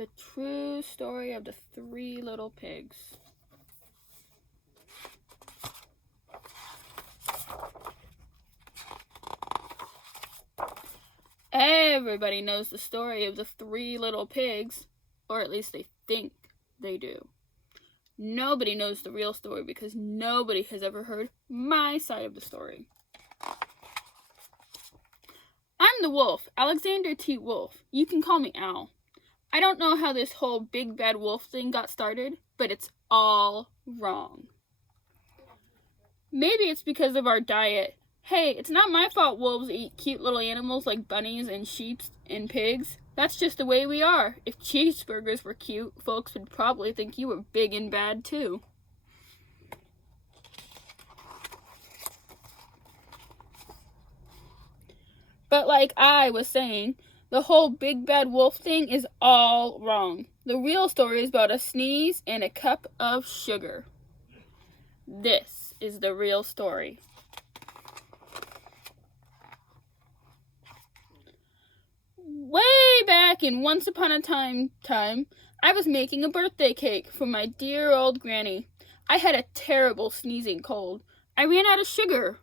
The true story of the three little pigs. Everybody knows the story of the three little pigs, or at least they think they do. Nobody knows the real story because nobody has ever heard my side of the story. I'm the wolf, Alexander T. Wolf. You can call me Al. I don't know how this whole big bad wolf thing got started, but it's all wrong. Maybe it's because of our diet. Hey, it's not my fault wolves eat cute little animals like bunnies and sheep and pigs. That's just the way we are. If cheeseburgers were cute, folks would probably think you were big and bad too. But like I was saying, the whole big bad wolf thing is all wrong. The real story is about a sneeze and a cup of sugar. This is the real story. Way back in Once Upon a Time, I was making a birthday cake for my dear old granny. I had a terrible sneezing cold. I ran out of sugar.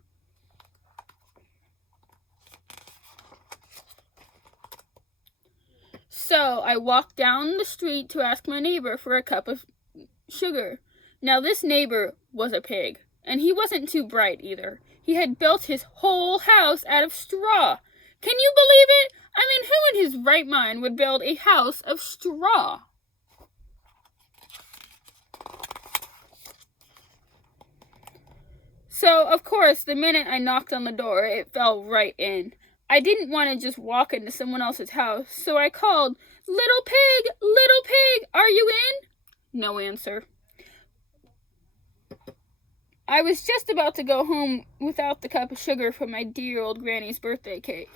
So I walked down the street to ask my neighbor for a cup of sugar. Now this neighbor was a pig, and he wasn't too bright either. He had built his whole house out of straw. Can you believe it? I mean, who in his right mind would build a house of straw? So, of course, the minute I knocked on the door, it fell right in. I didn't want to just walk into someone else's house, so I called, "Little pig, are you in?" No answer. I was just about to go home without the cup of sugar from my dear old granny's birthday cake.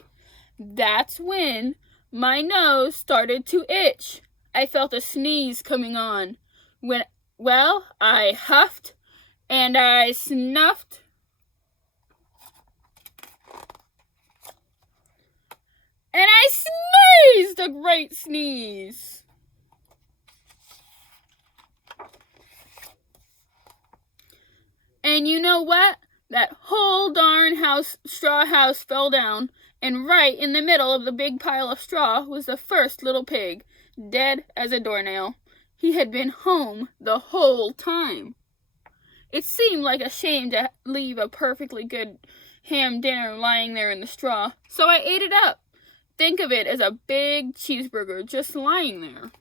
That's when my nose started to itch. I felt a sneeze coming on. I huffed and I snuffed. And I sneezed a great sneeze. And you know what? That whole darn straw house fell down, and right in the middle of the big pile of straw was the first little pig, dead as a doornail. He had been home the whole time. It seemed like a shame to leave a perfectly good ham dinner lying there in the straw, so I ate it up. Think of it as a big cheeseburger just lying there.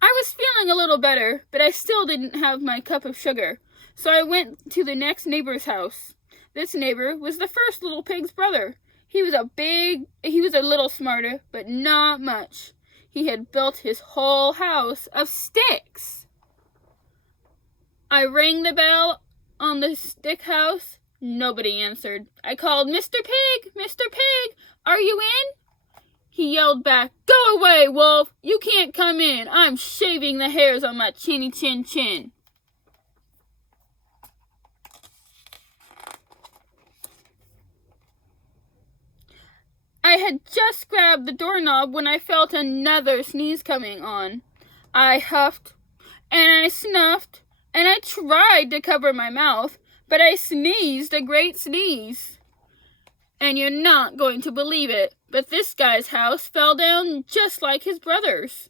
I was feeling a little better, but I still didn't have my cup of sugar, so I went to the next neighbor's house. This neighbor was the first little pig's brother. He was a little smarter, but not much. He had built his whole house of sticks. I rang the bell on the stick house. Nobody answered. I called, "Mr. Pig, are you in?" He yelled back, "Go away, wolf! You can't come in. I'm shaving the hairs on my chinny chin chin." I had just grabbed the doorknob when I felt another sneeze coming on. I huffed, and I snuffed, and I tried to cover my mouth, but I sneezed a great sneeze. And you're not going to believe it, but this guy's house fell down just like his brother's.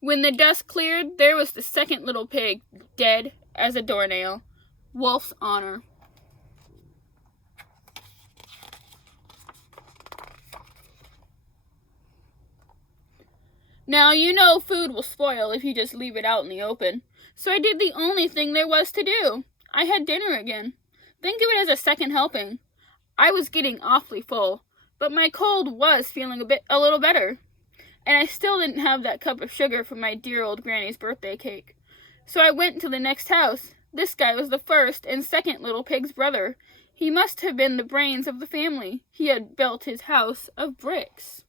When the dust cleared, there was the second little pig, dead as a doornail. Wolf's honor. Now, you know food will spoil if you just leave it out in the open. So I did the only thing there was to do. I had dinner again. Think of it as a second helping. I was getting awfully full, but my cold was feeling a little better. And I still didn't have that cup of sugar from my dear old granny's birthday cake. So I went to the next house. This guy was the first and second little pig's brother. He must have been the brains of the family. He had built his house of bricks.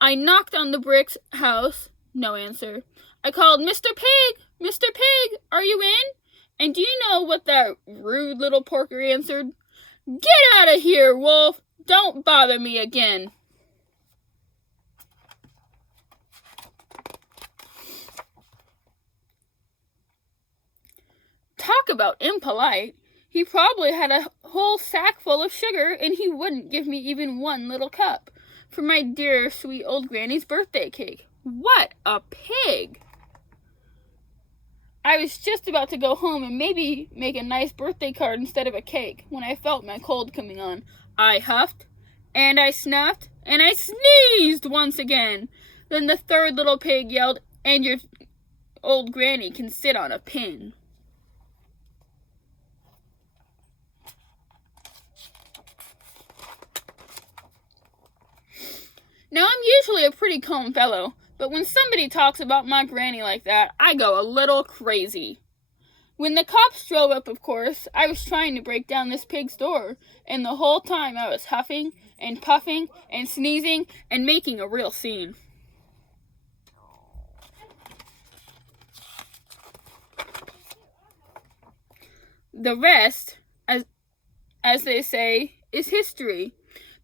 I knocked on the brick's house. No answer. I called, "Mr. Pig, are you in?" And do you know what that rude little porker answered? Get out of here, Wolf! Don't bother me again. Talk about impolite. He probably had a whole sack full of sugar, and he wouldn't give me even one little cup for my dear, sweet old granny's birthday cake. What a pig! I was just about to go home and maybe make a nice birthday card instead of a cake when I felt my cold coming on. I huffed, and I snuffed, and I sneezed once again. Then the third little pig yelled, "And your old granny can sit on a pin." Now, I'm usually a pretty calm fellow, but when somebody talks about my granny like that, I go a little crazy. When the cops drove up, of course, I was trying to break down this pig's door, and the whole time I was huffing and puffing and sneezing and making a real scene. The rest, as they say, is history.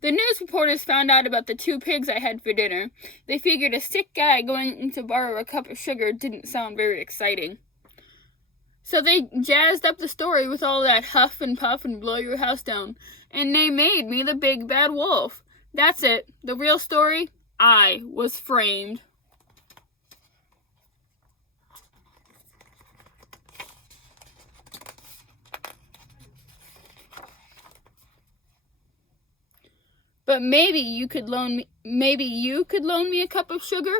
The news reporters found out about the 2 pigs I had for dinner. They figured a sick guy going to borrow a cup of sugar didn't sound very exciting. So they jazzed up the story with all that huff and puff and blow your house down, and they made me the big bad wolf. That's it. The real story? I was framed. But maybe you could loan me a cup of sugar?